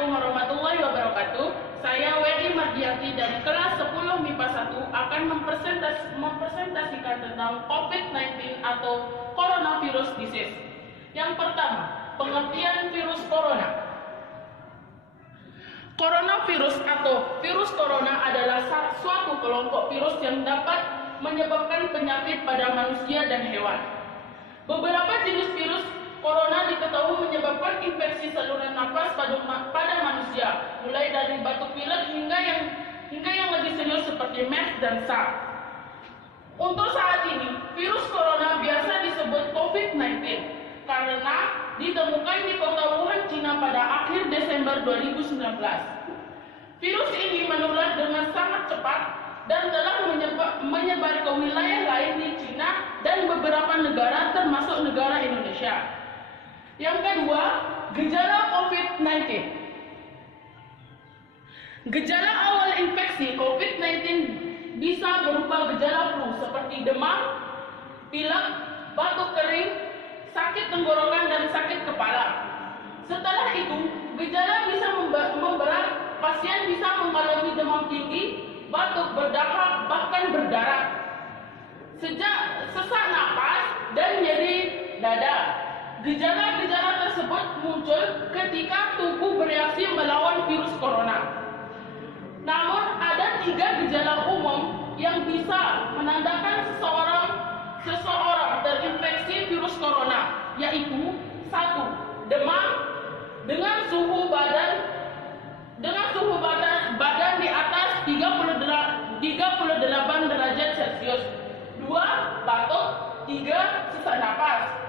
Assalamualaikum warahmatullahi wabarakatuh. Saya Wedi Mardiati dari kelas 10 MIPA 1 akan mempresentasikan tentang COVID-19 atau coronavirus disease. Yang pertama, pengertian virus corona. Coronavirus atau virus corona adalah suatu kelompok virus yang dapat menyebabkan penyakit pada manusia dan hewan. Beberapa jenis virus corona diketahui menyebabkan infeksi saluran nafas pada manusia, mulai dari batuk pilek hingga yang lebih serius seperti MERS dan SARS. Untuk saat ini, virus corona biasa disebut COVID-19 karena ditemukan di kota Wuhan, Cina pada akhir Desember 2019. Virus ini menular dengan sangat cepat dan telah menyebar ke wilayah lain di Cina dan beberapa negara termasuk negara Indonesia. Yang kedua, gejala COVID-19. Gejala awal infeksi COVID-19 bisa berupa gejala flu seperti demam, pilek, batuk kering, sakit tenggorokan, dan sakit kepala. Setelah itu, gejala bisa memberat, pasien bisa mengalami demam tinggi, batuk berdahak, bahkan berdarah, sesak napas, dan nyeri dada. Gejala-gejala tersebut muncul ketika tubuh bereaksi melawan virus corona. Namun, ada 3 gejala umum yang bisa menandakan seseorang terinfeksi virus corona, yaitu 1. Demam dengan suhu badan di atas 38 derajat Celcius. 2. Batuk. 3. Sesak napas.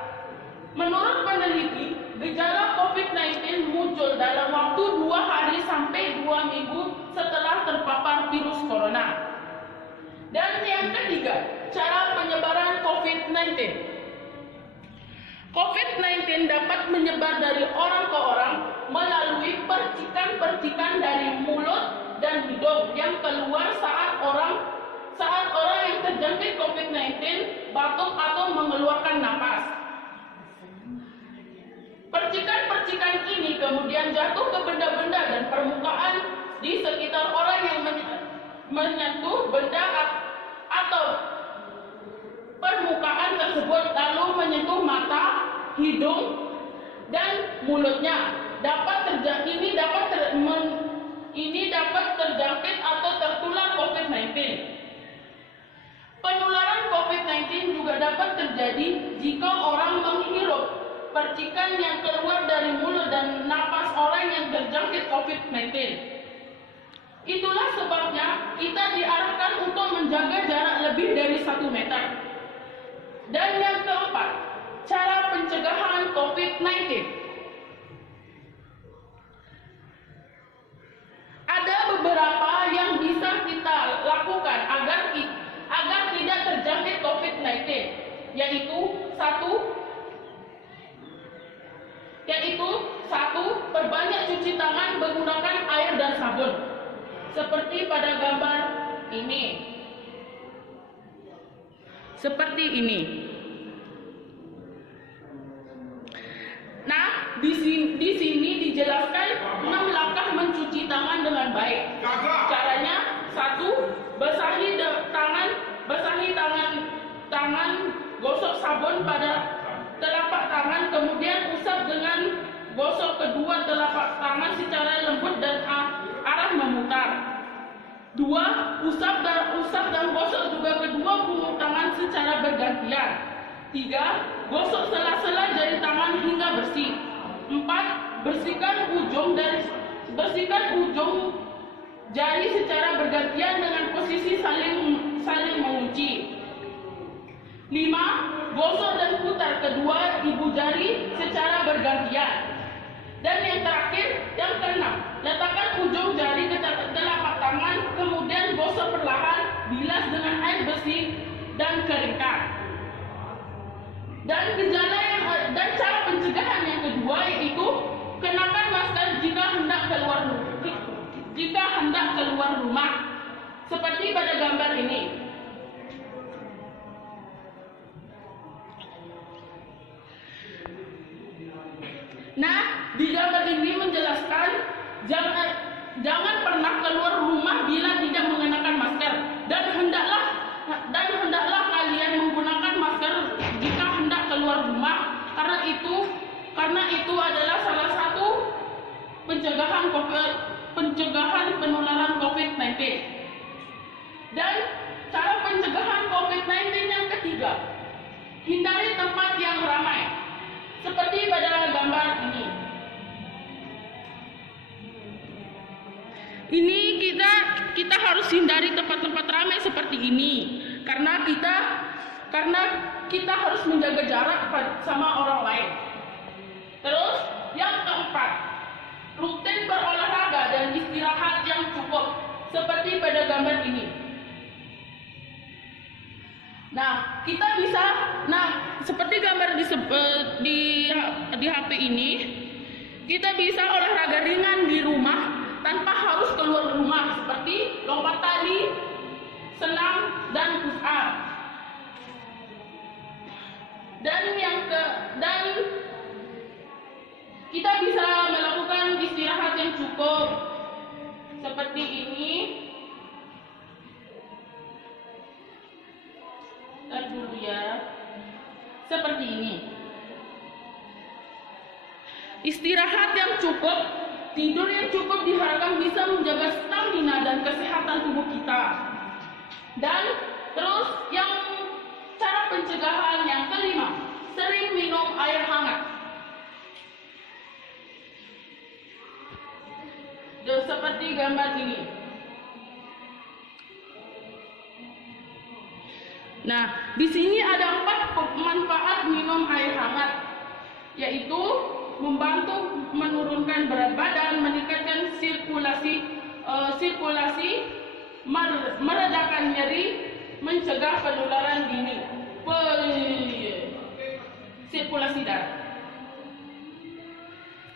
Menurut peneliti, gejala COVID-19 muncul dalam waktu 2 hari sampai 2 minggu setelah terpapar virus corona. Dan yang ketiga, cara penyebaran COVID-19. COVID-19 dapat menyebar dari orang ke orang melalui percikan-percikan dari mulut dan hidung yang keluar saat orang yang terjangkit COVID-19 batuk atau mengeluarkan napas. Percikan-percikan ini kemudian jatuh ke benda-benda dan permukaan di sekitar orang yang menyentuh benda atau permukaan tersebut, lalu menyentuh mata, hidung, dan mulutnya. Ini dapat terjangkit atau tertular COVID-19. Penularan COVID-19 juga dapat terjadi jika orang menghirup percikan yang keluar dari mulut dan napas orang yang terjangkit COVID-19. Itulah sebabnya kita diarahkan untuk menjaga jarak lebih dari 1 meter. Dan yang keempat, cara pencegahan COVID-19. Ada beberapa yang bisa kita lakukan agar tidak terjangkit COVID-19, yaitu satu, perbanyak cuci tangan menggunakan air dan sabun, seperti pada gambar ini. Seperti ini. Nah, di sini dijelaskan 6 langkah mencuci tangan dengan baik. Caranya, 1, basahi tangan, gosok sabun pada telapak tangan, kemudian usap dengan gosok kedua telapak tangan secara lembut dan arah memutar. 2. Usap dan gosok juga kedua punggung tangan secara bergantian. 3. Gosok sela-sela jari tangan hingga bersih. 4. Bersihkan ujung jari secara bergantian dengan posisi saling mengunci. 5. Gosok dan putar kedua ibu jari secara bergantian. Dan yang terakhir, yang keenam, letakkan ujung jari ke telapak tangan, kemudian gosok perlahan, bilas dengan air bersih, dan keringkan. Dan cara pencegahan yang kedua yaitu kenakan masker jika hendak keluar rumah, seperti pada gambar ini. Nah, di gambar ini menjelaskan jangan pernah keluar rumah bila tidak mengenakan masker, dan hendaklah kalian menggunakan masker jika hendak keluar rumah, karena itu adalah salah satu pencegahan penularan COVID-19. Dan cara pencegahan COVID-19 yang ketiga, hindari tempat yang ramai, seperti pada gambar ini. Ini kita harus hindari tempat-tempat ramai seperti ini, karena kita harus menjaga jarak sama orang lain. Terus yang keempat, rutin berolahraga dan istirahat yang cukup, seperti pada gambar ini. Seperti gambar di HP ini, kita bisa olahraga ringan di rumah tanpa harus keluar rumah, seperti lompat tali, senam, dan push up. Dan kita bisa melakukan istirahat yang cukup, seperti ini. Dulu ya, seperti ini. Istirahat yang cukup, tidur yang cukup diharapkan bisa menjaga stamina dan kesehatan tubuh kita. Dan terus yang cara pencegahan yang kelima, sering minum air hangat. Seperti gambar ini. Di sini ada 4 manfaat minum air hangat, yaitu membantu menurunkan berat badan, meningkatkan sirkulasi, meredakan nyeri, mencegah penularan dini, sirkulasi darah.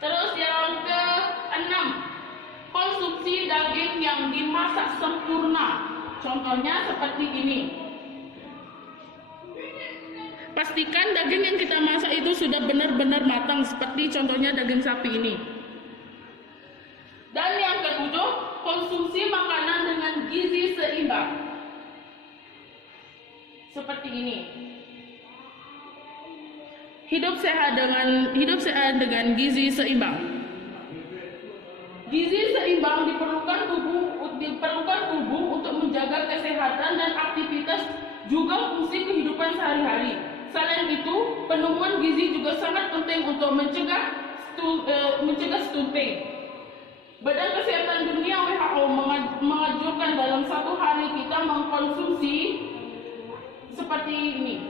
Terus yang ke-6, konsumsi daging yang dimasak sempurna. Contohnya seperti ini. Pastikan daging yang kita masak itu sudah benar-benar matang, seperti contohnya daging sapi ini. Dan yang ke-7, konsumsi makanan dengan gizi seimbang. Seperti ini. Hidup sehat dengan gizi seimbang. Gizi seimbang diperlukan tubuh untuk menjaga kesehatan dan aktivitas, juga fungsi kehidupan sehari-hari. Selain itu, penemuan gizi juga sangat penting untuk mencegah stunting. Badan Kesehatan Dunia WHO menganjurkan dalam 1 hari kita mengkonsumsi seperti ini.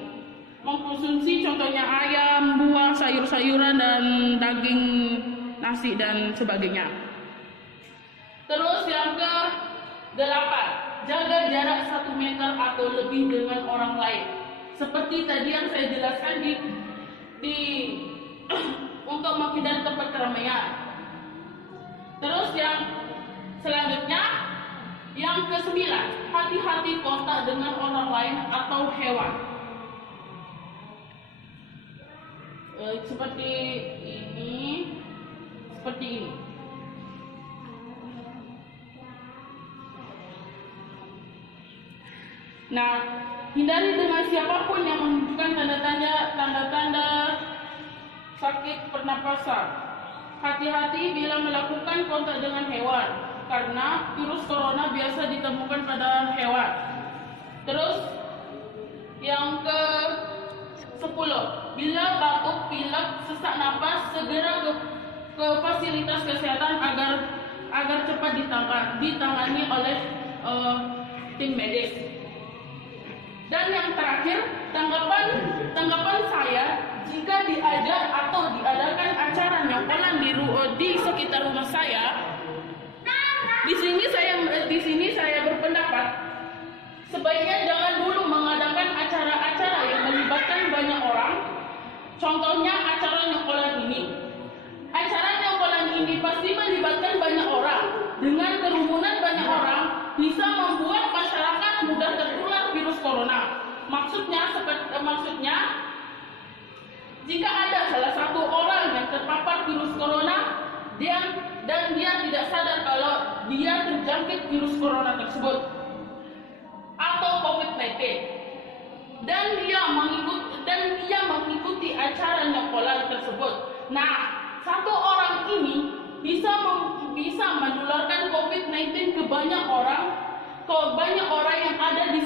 Mengkonsumsi contohnya ayam, buah, sayur-sayuran, dan daging, nasi, dan sebagainya. Terus yang ke-8, jaga jarak 1 meter atau lebih dengan orang lain. Seperti tadi yang saya jelaskan untuk menghindari tempat keramaian. Terus yang selanjutnya, yang ke-9, hati-hati kontak dengan orang lain atau hewan. Seperti ini. Hindari dengan siapapun yang menunjukkan tanda-tanda sakit pernapasan. Hati-hati bila melakukan kontak dengan hewan, karena virus corona biasa ditemukan pada hewan. Terus yang ke-10, bila batuk, pilek, sesak napas, segera ke fasilitas kesehatan agar cepat ditangani oleh tim medis. Dan yang terakhir, tanggapan saya, jika diadakan nyongkolan di sekitar rumah saya, di sini saya berpendapat sebaiknya jangan dulu mengadakan acara-acara yang melibatkan banyak orang. Contohnya acara nyongkolan ini. Acara nyongkolan ini pasti melibatkan banyak orang. Dengan kerumunan banyak orang bisa membuat masyarakat mudah tertular virus corona. Maksudnya, jika ada salah satu orang yang terpapar virus corona, dan dia tidak sadar kalau dia terjangkit virus corona tersebut atau COVID-19, dan dia mengikuti acara nyokolan tersebut. Nah, satu orang ini bisa menularkan COVID-19 ke banyak orang yang ada di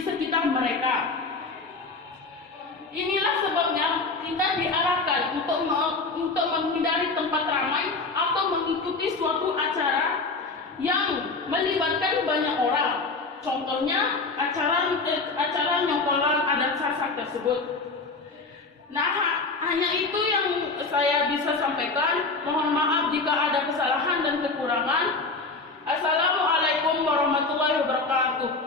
sekitar mereka. Inilah sebabnya kita diarahkan untuk menghindari tempat ramai atau mengikuti suatu acara yang melibatkan banyak orang. Contohnya acara nyokolan adat Sasak tersebut. Nah, hanya itu yang saya bisa sampaikan. Mohon maaf jika ada kesalahan dan kekurangan. Assalamualaikum warahmatullahi wabarakatuh.